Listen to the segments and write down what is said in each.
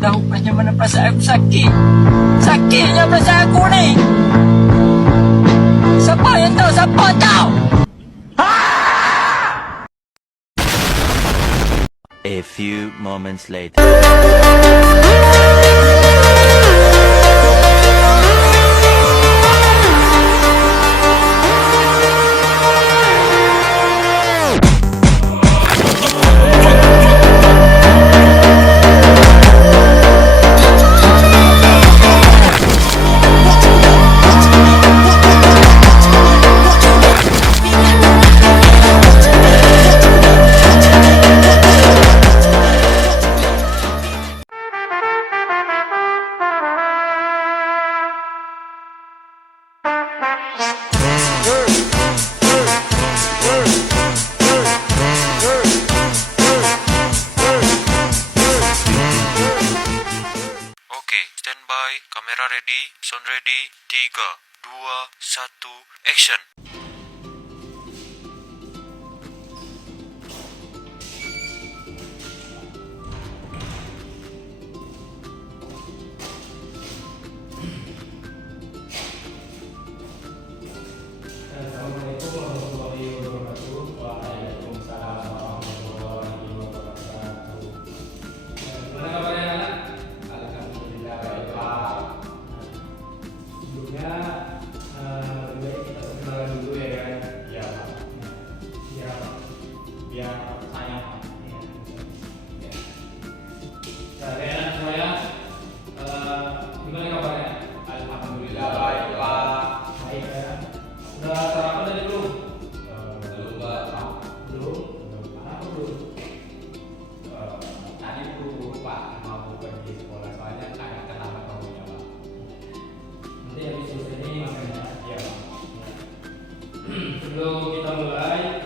tahu macam mana perasaan aku sakit. Sakitnya perasaan aku ni. Siapa yang tahu? Siapa tahu? A few moments later. Oke, standby, kamera ready, sound ready, 3, 2, 1, action. Assalamualaikum warahmatullahi wabarakatuh. Waalaikumsalam warahmatullahi wabarakatuh. Gimana kabarnya anak? Alhamdulillah baik Pak. Sebelumnya lebih baik kita perkenalan dulu ya kan? Iya Pak. Biar sayang Pak. Ya. Dari anak semuanya, gimana kabarnya? Alhamdulillah baik Pak. Baik ya. Udah sarapan tadi belum? Belum Pak. Belum? Kenapa belum? Tadi buru-buru Pak, mau pergi sekolah soalnya agak terlambat bangunnya Pak. Nanti habis selesai ini makanya. Iya Pak. Sebelum kita mulai,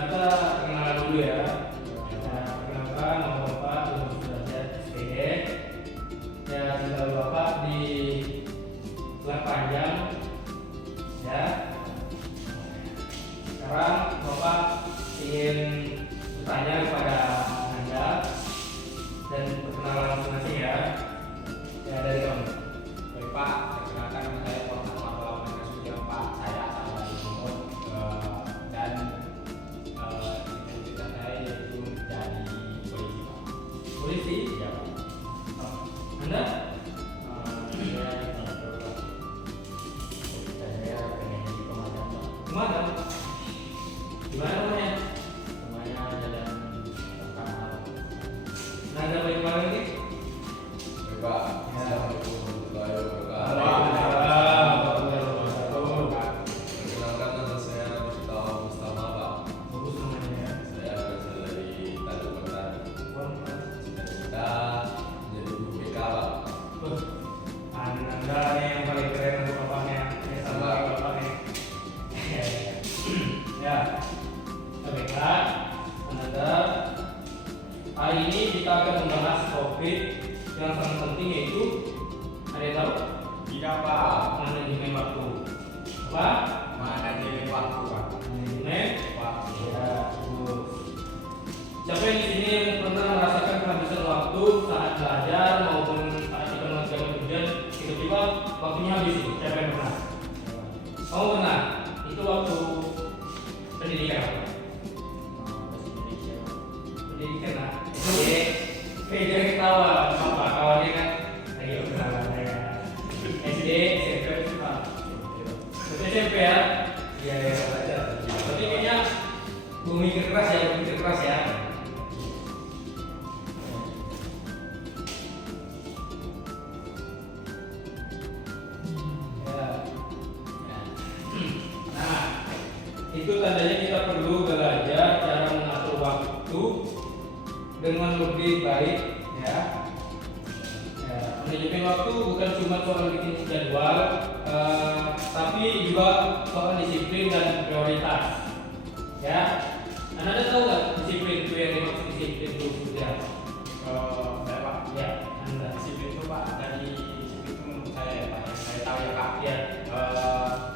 kita kenalan dulu ya. Perkenalkan nama Bapak Tuhan Sudrajat SPG. Ya, tinggal Bapak di Selat Panjang. Ya. Sekarang Bapak ingin bertanya kepada Anda dan perkenalan masing-masing ya. Ya, dari kamu. Baik Pak, perkenalkan nama saya Muhammad Maulana Nasution Pak. Saya asal dari Bogor dan cita-cita saya yaitu menjadi polisi Pak. Polisi? Iya Pak. Anda? Pemadam? Gimana namanya? Namanya Jalan Pertama. Nada baik banget nih? Baik Pak. Assalamualaikum warahmatullahi wabarakatuh. Perkenalkan nama saya Mustafa Mustafa Pak. Bagus namanya ya. Saya berasal dari Tanjung Pandan. Cita-cita menjadi guru BK Pak. Anda nih yang paling keren untuk bapaknya. Sama bapaknya. Ya, baiklah. Anda, hari ini kita akan membahas topik yang sangat penting yaitu ada yang tahu? Tidak Pak. Manajemen waktu. Apa? Manajemen waktu Pak. Manajemen waktu. Ya, bagus. Siapa yang di sini yang pernah merasakan kehabisan waktu saat belajar maupun saat kita mengerjakan ujian tiba-tiba waktunya habis? Siapa yang pernah? Kamu pernah? Itu waktu pendidikan apa? Pendidikan lah. Jangan ketawa, apa kawannya kan lagi obrolan ya. SD, SMP itu Pak. SMP ya? Iya ya belajar. Tapi kayaknya bumi keras ya. Itu tandanya kita perlu belajar cara mengatur waktu dengan lebih baik ya. Manajemen waktu bukan cuma soal bikin jadwal, tapi juga soal disiplin dan prioritas. Ya, Anda tahu nggak disiplin itu yang dimaksud disiplin itu sudah? Saya Pak. Ya, Anda. Disiplin itu Pak, dari disiplin itu menurut saya ya Pak. Saya tahu ya Pak. Ya.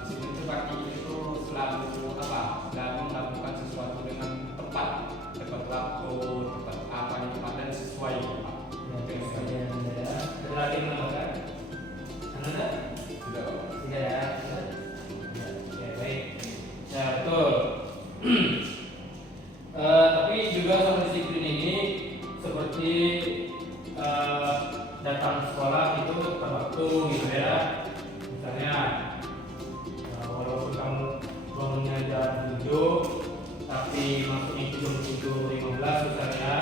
Disiplin itu berarti itu selalu apa? Selalu melakukan sesuatu dengan tepat waktu, tepat apa di tempat dan sesuai Pak. Dengan gitu ya. Misalnya walaupun kamu bangunnya jam 7 tapi masuknya itu jam 7.15 misalnya,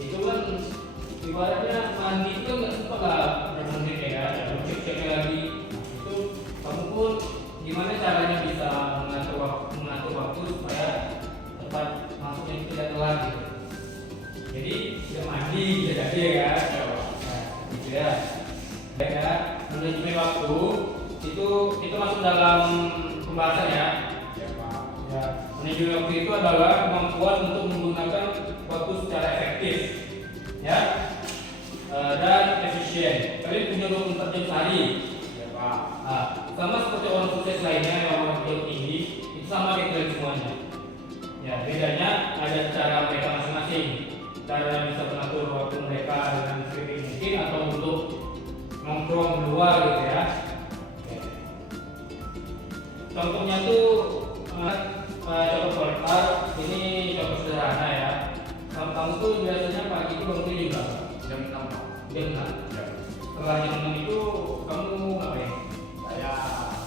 itu kan ibaratnya mandi itu nggak sempat lah bermenit ya, harus cek lagi. Itu kamu pun gimana caranya bisa mengatur waktu supaya tepat masuknya itu tidak telat gitu. Jadi sudah mandi bisa jadi ya kan, nah, gitu ya. Ya, manajemen waktu itu masuk dalam pembahasan ya. Ya, manajemen waktu itu adalah kemampuan untuk menggunakan waktu secara efektif, ya, dan efisien. Kalian punya 24 jam sehari. Nah, sama seperti orang sukses lainnya yang orang tinggi, itu sama kayak kalian semuanya. Ya, bedanya ada cara mereka masing-masing. Cara bisa mengatur waktu mereka dengan sebaik mungkin atau untuk nongkrong di luar gitu ya. Oke. Contohnya tuh contoh golkar ini contoh sederhana ya. Kamu tuh biasanya pagi itu bangun juga Jam 6. jam 6. Ya. Setelah jam 6 itu kamu ngapain? Saya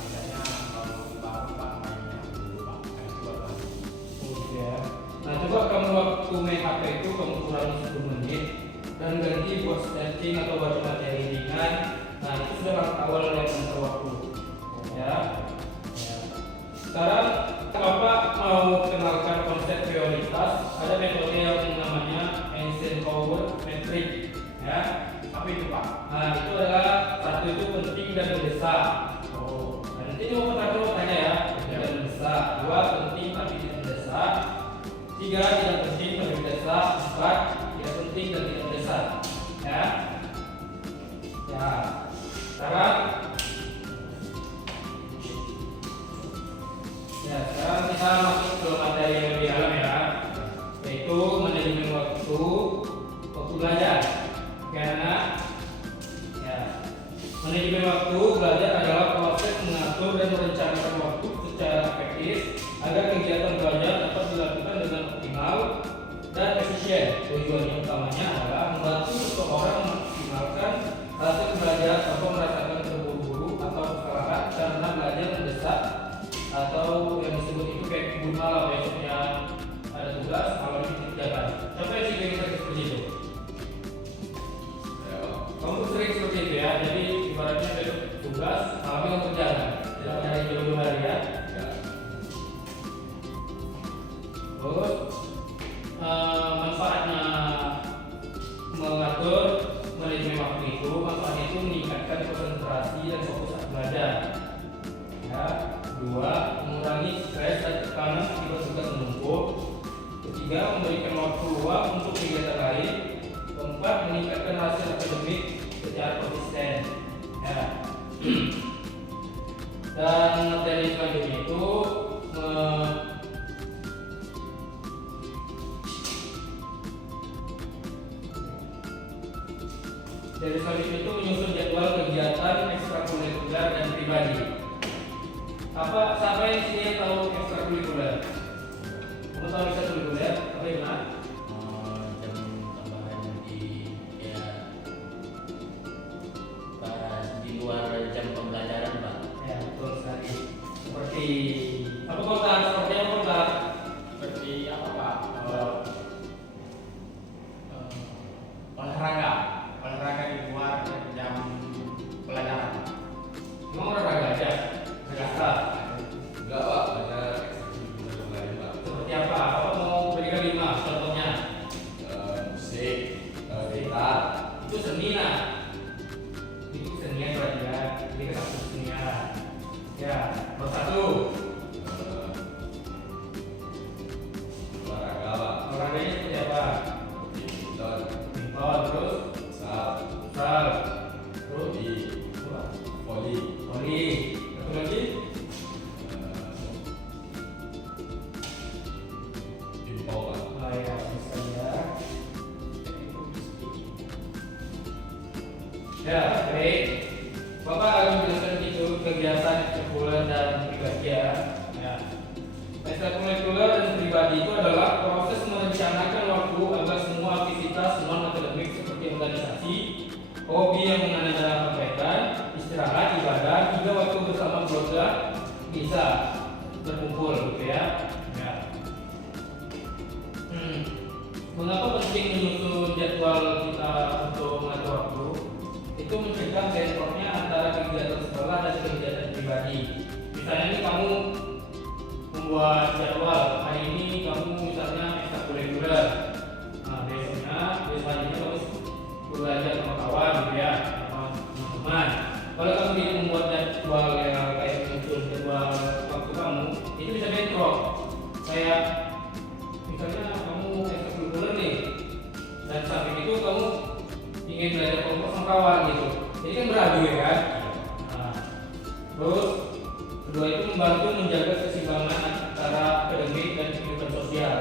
biasanya kalau bangun Pak mainnya dulu Pak. Kan itu Pak. Oh, ya. Nah, coba kamu waktu main HP itu kamu kurangi 10 menit dan ganti buat stretching atau baca materi ringan. Nah, itu sudah langkah awal yang mengatur waktu. Ya. Ya. Sekarang Bapak mau kenalkan konsep prioritas. Ada metode yang namanya Eisenhower metric. Ya. Apa itu Pak? Nah, itu adalah satu itu penting dan mendesak. Oh. Nah, nanti mau tanya ya, penting dan mendesak. 2 penting tapi tidak mendesak. 3 tidak penting tapi mendesak. 4 tidak penting dan tidak mendesak. Ya. Ya. Sekarang kita masuk ke materi yang lebih dalam ya, yaitu manajemen waktu belajar. Karena ya, manajemen waktu belajar adalah proses mengatur dan merencanakan waktu secara efektif agar kegiatan belajar dapat dilakukan dengan optimal dan efisien. Tujuannya utamanya adalah membantu seseorang memaksimalkan hasil belajar tanpa merasakan terburu-buru atau kesalahan karena belajar mendesak atau yang disebut itu kayak kebun malam, besoknya ada tugas malam ini kerjakan. Siapa yang sering seperti itu? Kamu sering seperti itu ya, jadi ibaratnya besok tugas malam ini kerjakan. Tidak ada yang jauh hari ya. Terus manfaatnya mengatur manajemen waktu itu, manfaatnya itu meningkatkan konsentrasi dan fokus saat belajar. Ya. 2. Mengurangi stres dan tekanan akibat tugas menumpuk. 3. Memberikan waktu luang untuk kegiatan lain. 4. Meningkatkan hasil akademik secara konsisten. Ya. Dan materi selanjutnya itu dari selanjutnya itu menyusun jadwal kegiatan ekstrakurikuler dan pribadi. Siapa yang sini tahu ekstrakurikuler? Kamu tahu ekstrakurikuler? Apa yang benar? Jam tambahan di luar jam pembelajaran Pak. Ya, betul sekali. Seperti apa kota? Seperti apa kota? Seperti apa Pak? Olahraga. Olahraga di luar jam pelajaran. Emang olahraga aja? Biasa. Enggak Pak, ada ekstrakurikuler yang lain Pak. Seperti apa? Apa mau berikan 5 contohnya? Musik, gitar. Itu seni lah. Itu senian berarti ya. Jadi ke satu senian. Ya, nomor 1 keluarga bisa berkumpul gitu ya. Ya. Mengapa penting menyusun jadwal kita untuk mengatur waktu? Itu mencegah bentroknya antara kegiatan sekolah dan kegiatan pribadi. Misalnya ini kamu membuat jadwal, hari ini kamu misalnya ekstrakurikuler, nah besoknya kamu belajar sama kawan gitu ya, sama teman-teman. Kalau kamu tidak membuat jadwal yang kayak menyusun jadwal waktu kamu, itu bisa bentrok. Kayak misalnya kamu ekstrakurikuler nih, dan samping itu kamu ingin belajar kelompok sama kawan gitu, jadi kan beradu ya kan. Nah, terus kedua itu membantu menjaga keseimbangan antara akademik dan kehidupan sosial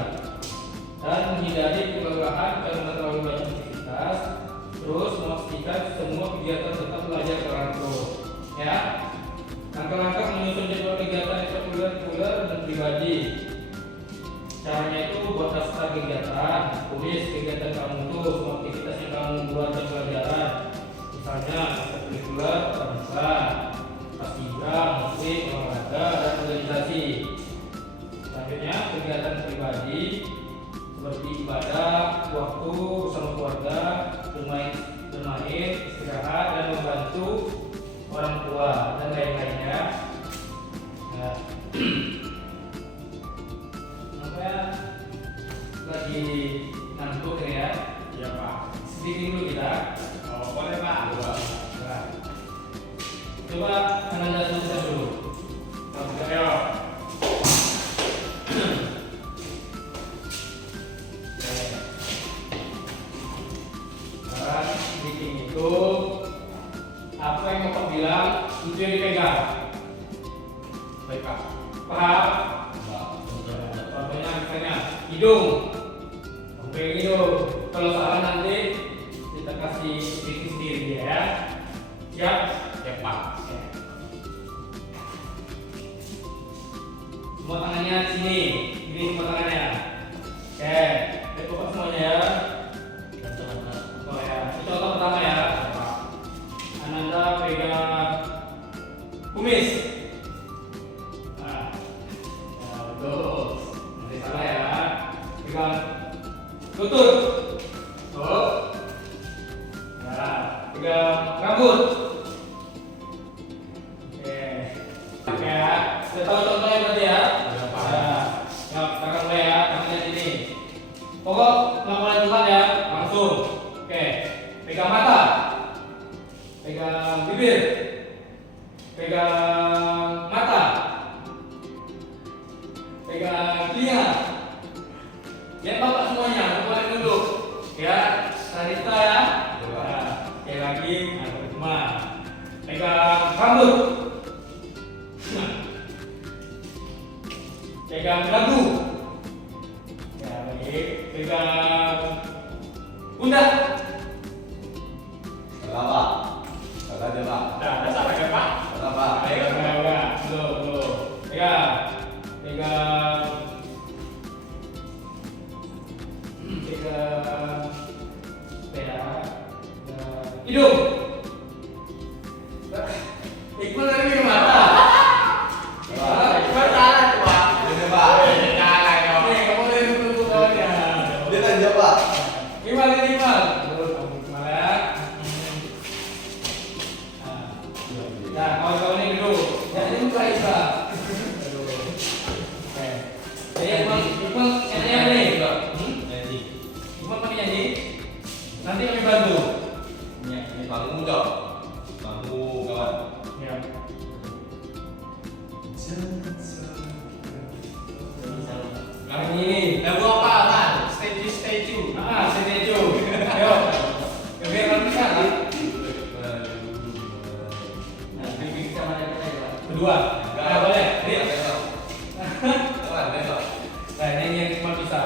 dan menghindari kelelahan karena terlalu banyak aktivitas. Terus memastikan semua kegiatan tetap belajar terlangsung ya. Langkah-langkah menyusun jadwal kegiatan ekstrakurikuler dan pribadi. Caranya itu buat daftar kegiatan, tulis kegiatan kamu tuh, semua aktivitas yang kamu buat di pelajaran. Misalnya ekstrakurikuler, pramuka, paskibra, musik, olahraga, dan organisasi. Selanjutnya kegiatan pribadi seperti ibadah, waktu bersama keluarga, bermain, istirahat, dan membantu orang tua dan lain-lainnya. Ya. Sampai lagi ngantuk ya? Iya Pak. Sedikit dulu kita. Oh boleh Pak. Nah. Coba Ananda tuliskan dulu. Ayo. Sekarang bikin itu apa yang Bapak bilang itu yang dipegang. Baik Pak. Paham? Contohnya misalnya hidung. Pegang hidung. Kalau salah nanti kita kasih bikin sendiri ya. Siap? Ya Pak. Semua tangannya di sini. Ini semua tangannya. Oke. Lihat Bapak semuanya ya. Oh ya. Ini contoh pertama ya. Ananda pegang kumis. Nah. Ya, betul. Nanti salah ya. Pegang lutut. Tuh. Nah, pegang rambut. Oke ya. Sudah tahu contohnya berarti ya? Nah, sekarang mulai ya. Kamu lihat ini. Pokok melakukan Tuhan ya. Langsung. Oke. Pegang mata. Pegang bibir. Pegang mata. Pegang telinga. Lihat Bapak semuanya. Bapak dulu. Ya. Sarita ya. Nah, sekali lagi. Nah, pegang rambut. Pegang dagu. Ya, baik. Pegang pundak. Salah Pak. Salah aja Pak. Nah, ada salah kan Pak? Salah Pak. Pegang. Belum. Pegang. Pegang. Pegang. Pegang. Hidung. Iqbal tadi pegang mata. Iqbal salah tuh Pak. Ini Pak. Salah kamu. Kamu boleh duduk kawannya. Dia tanya Pak. Iqbal. Terus kamu malah. Nah, kawan-kawan ini dulu. Jangan lupa Iqbal. Oke. Jadi Iqbal nyanyi apa nih? Nyanyi. Iqbal pakai nyanyi. Nanti kami bantu. Ini panggung dong. Panggung kawan. Ya. Sekarang ini. Lagu apa Pak? Statue. Setuju. Yo. Biar kalau bisa. Nah, bikin sama yang lain. Kedua. Nah, boleh. Ini. Nah, ini yang cuma bisa.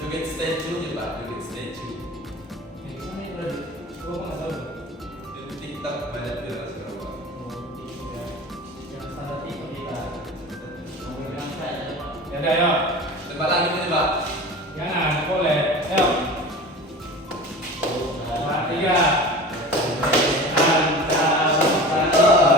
Joget statue Pak. Joget statue. Ini mana yang udah? Gua nggak tahu. Itu TikTok banyak viral sekarang Pak. Yang standar TikTok kita. Ya udah, yo. Tempat lagi nih Pak. Jangan, boleh. Yo. Tiga. Antara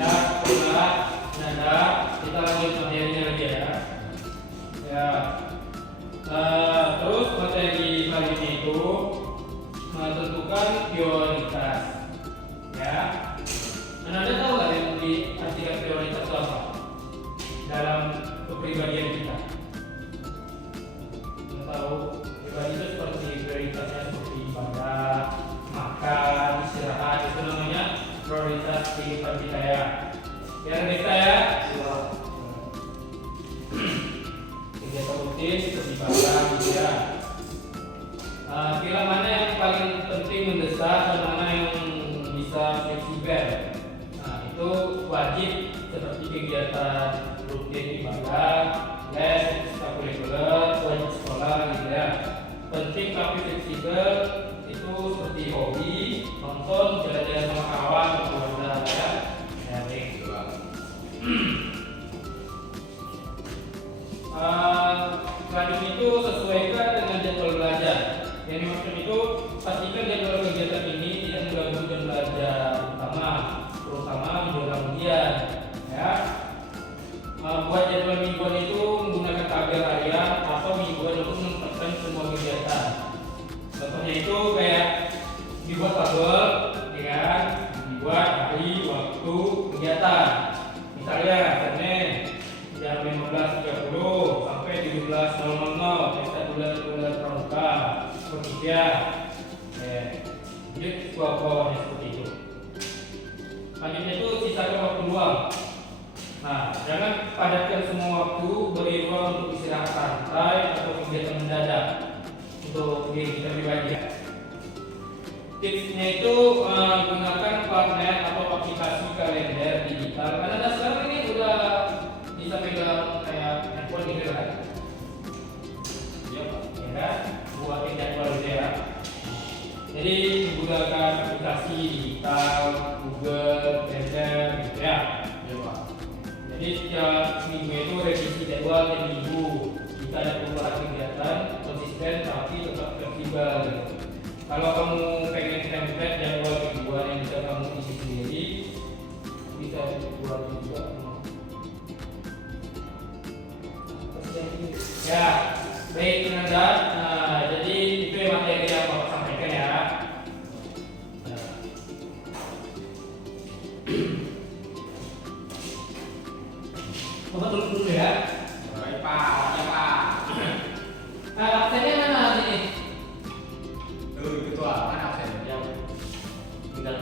Ya, sudah ada. Kita lanjut materinya lagi ya. Ya. Terus materi selanjutnya itu menentukan prioritas. Ya. Dan Anda tahu nggak yang diartikan prioritas itu apa dalam kepribadian kita? Anda tahu pribadi itu seperti prioritasnya seperti ibadah, makan, istirahat, itu namanya prioritas kehidupan kita ya. Yang kita ya. Kegiatan rutin seperti makan, ya. Kira mana yang paling penting mendesak dan mana yang bisa fleksibel. Nah, itu wajib seperti kegiatan rutin ibadah, les, ekstrakurikuler, wajib sekolah gitu ya. Penting tapi fleksibel itu seperti hobi, nonton, jalan-jalan sama kawan, keluarga ya. Ya, baik. Selanjutnya itu sesuaikan dengan jadwal belajar. Yang dimaksud itu pastikan jadwal kegiatan ini tidak mengganggu jam belajar terutama menjelang ujian. Ya. Buat jadwal mingguan itu menggunakan tabel harian atau mingguan untuk menetapkan semua kegiatan. Contohnya itu kayak dibuat tabel, ya kan? Dibuat hari, waktu, kegiatan. Misalnya Senin jam 15.30 sampai 17.00 pesta bulan pramuka seperti ya. Jadi sebuah seperti itu. Selanjutnya itu sisakan waktu luang. Nah, jangan padatkan semua waktu, beri ruang untuk istirahat santai atau kegiatan mendadak untuk diri kita pribadi. Tipsnya itu gunakan planet atau aplikasi kalender digital. Karena sekarang ini udah bisa pegang kayak handphone gitu kan? Iya Pak. Ya kan? Buatin jadwal gitu ya. Jadi menggunakan aplikasi digital, Google, Calendar gitu ya. Iya Pak. Jadi setiap minggu itu revisi jadwal tiap minggu. Jika ada perubahan kegiatan, konsisten tapi tetap fleksibel. Gitu. Kalau kamu pengen template jadwal mingguan yang bisa kamu isi sendiri, bisa dibuat juga. Ya, baik teman-teman. Nah, jadi itu yang materi yang Bapak sampaikan ya. Bapak dulu ya. Baik Pak, ya Pak. Absennya mana sini? Ketua, mana absen? Yang tinggal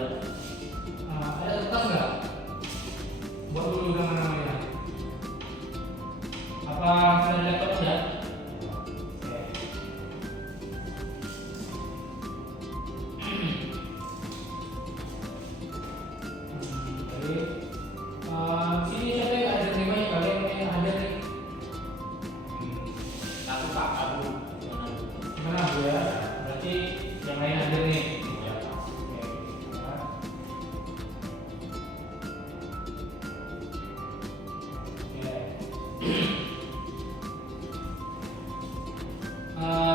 Ada kertas nggak? Buat dulu nama-namanya. Apa sudah laptop aja? Sini siapa yang ada temanya? Kalian yang ada nih? Satu Pak, satu. Mana Bu ya? Berarti yang lain ada nih. Ya Pak.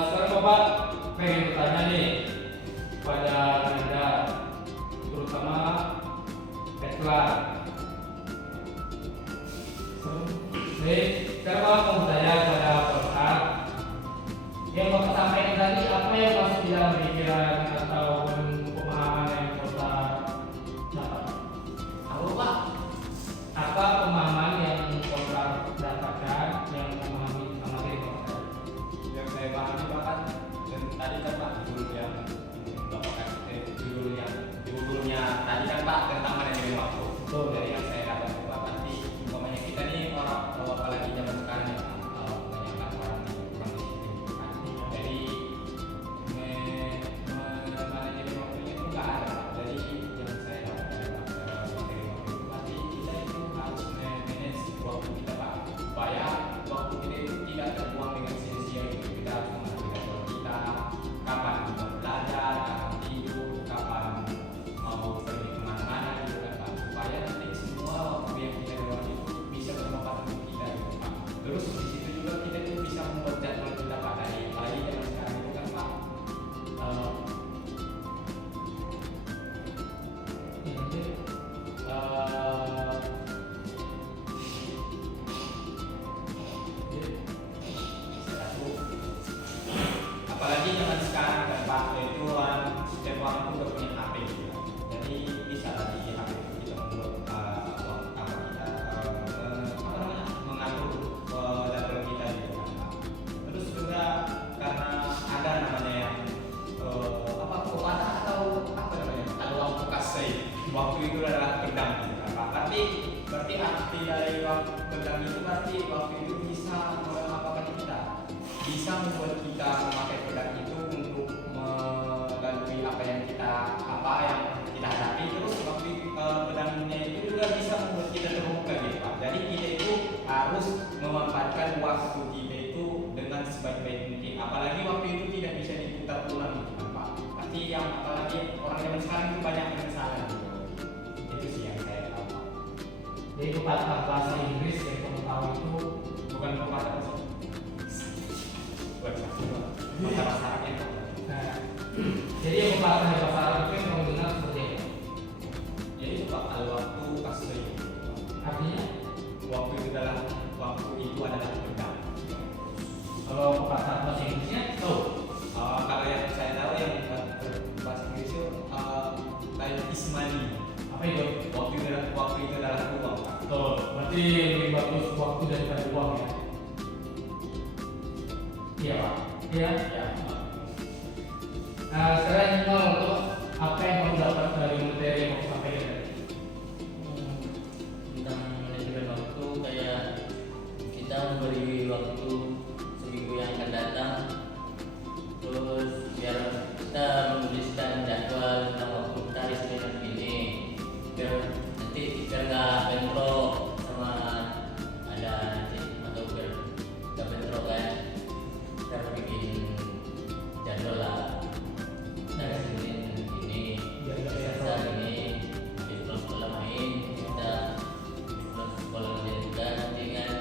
Sekarang Bapak pengen bertanya nih pada Anda, terutama Petla. Baik, sekarang Bapak mau bertanya pada Bapak. Yang Bapak sampaikan tadi apa yang masuk di dalam pikiran atau pemahaman yang Bapak dapat? Halo Pak. Apa pemahaman yang Bapak dapatkan yang memahami materi Bapak? Yang saya pahami Pak kan tadi kan Pak judulnya tadi kan Pak tentang manajemen waktu. Betul. Dari yang saya dapat Pak pasti umpamanya kita nih orang apalagi zaman sekarang ya Pak, kebanyakan orang kurang disiplin kan. Jadi manajemen waktunya itu nggak ada Pak. Jadi yang saya dapat dari materi waktu itu pasti kita itu harus manage waktu kita Pak, supaya waktu kita itu tidak terbuang dengan sia-sia gitu. Kita harus mengatur jadwal kita, kapan kita belajar, kapan tidur, kapan mau pergi kemana-mana gitu kan Pak, supaya nanti semua waktu itu adalah pedang kita, Pak. Berarti arti dari waktu pedang itu berarti waktu itu bisa mengapakan kita, bisa membuat kita memakai pedang itu untuk melalui apa yang kita hadapi. Terus waktu pedangnya itu juga bisa membuat kita terbuka gitu, Pak. Jadi kita itu harus memanfaatkan waktu kita itu dengan sebaik-baik mungkin. Apalagi waktu itu tidak bisa diputar ulang gitu kan, Pak. Pasti yang apalagi orang zaman sekarang itu banyak kesalahan gitu. Itu sih yang saya tahu, Pak. Jadi pepatah bahasa Inggris yang kamu tahu itu Bukan pepatah bahasa bahasa Arab yang nah, jadi yang pepatah bahasa Arab itu yang kamu dengar seperti apa? jadi itu, Pak, al-waktu kasri. Artinya Waktu itu adalah pedang. kalau pepatah bahasa Inggrisnya tahu? Kalau yang saya tahu yang bahasa Inggris itu time is money. Apa itu? Waktu itu adalah uang, Pak. Betul. Berarti lebih bagus waktu daripada uang ya? Iya Pak. Iya. Ya, Pak. Nah, sekarang Nol, untuk apa yang kamu dapat dari materi yang kamu sampaikan tadi? Tentang manajemen waktu, kayak kita memberi waktu seminggu yang akan datang, terus biar kita menuliskan jadwal tentang waktu kita hari Senin dan ini, biar nggak bentrok sama ada nanti, atau biar nggak bentrok kan, kita bikin jadwal lah dari Senin ini, biasa ini di sekolah main, kita di sekolah kerja juga nanti kan.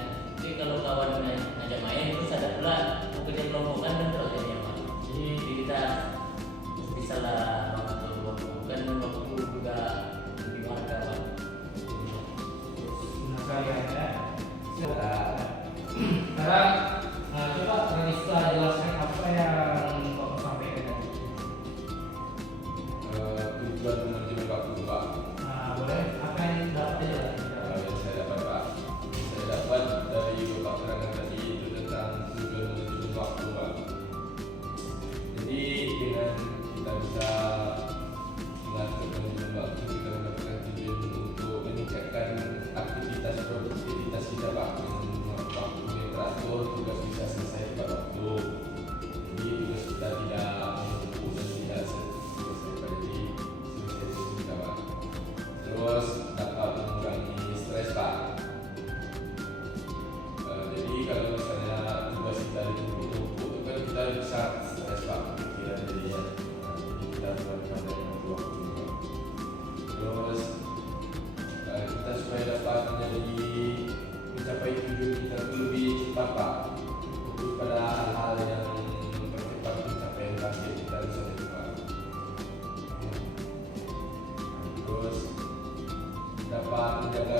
Jadi kalau kawan ngajak main terus ada pula mau kerja kelompok kan bentrok jadinya, Pak. Jadi kita bisa lah waktu kan waktu juga lebih warga, Pak. Benar sekali ya. Sekarang coba Ranista jelaskan apa yang kamu sampaikan tadi. Tujuan manajemen waktu, Pak. Nah, boleh apa yang dapat aja lah. Yang saya dapat, Pak, saya dapat dari Bapak terangkan tadi itu tentang tujuan manajemen waktu, Pak. Jadi dengan kita bisa mengatur manajemen waktu, kita mendapatkan tujuan untuk meningkatkan aktivitas produktivitas kita, Pak. Dengan waktu yang teratur, tugas bisa selesai tepat waktu. Jadi tugas kita tidak menumpuk dan tidak selesai pada diri selesai kita, Pak. Terus dapat mengurangi stres, Pak. Jadi kalau misalnya tugas kita ditumpuk-tumpuk itu kan kita bisa stres, Pak. Pikiran jadinya. Jadi kita melakukan dari waktu, Pak. Terus kita supaya dapat mencapai tujuan kita itu lebih cepat, Pak. Fokus pada hal-hal yang mempercepat pencapaian target kita di sana itu, Pak. Terus dapat menjaga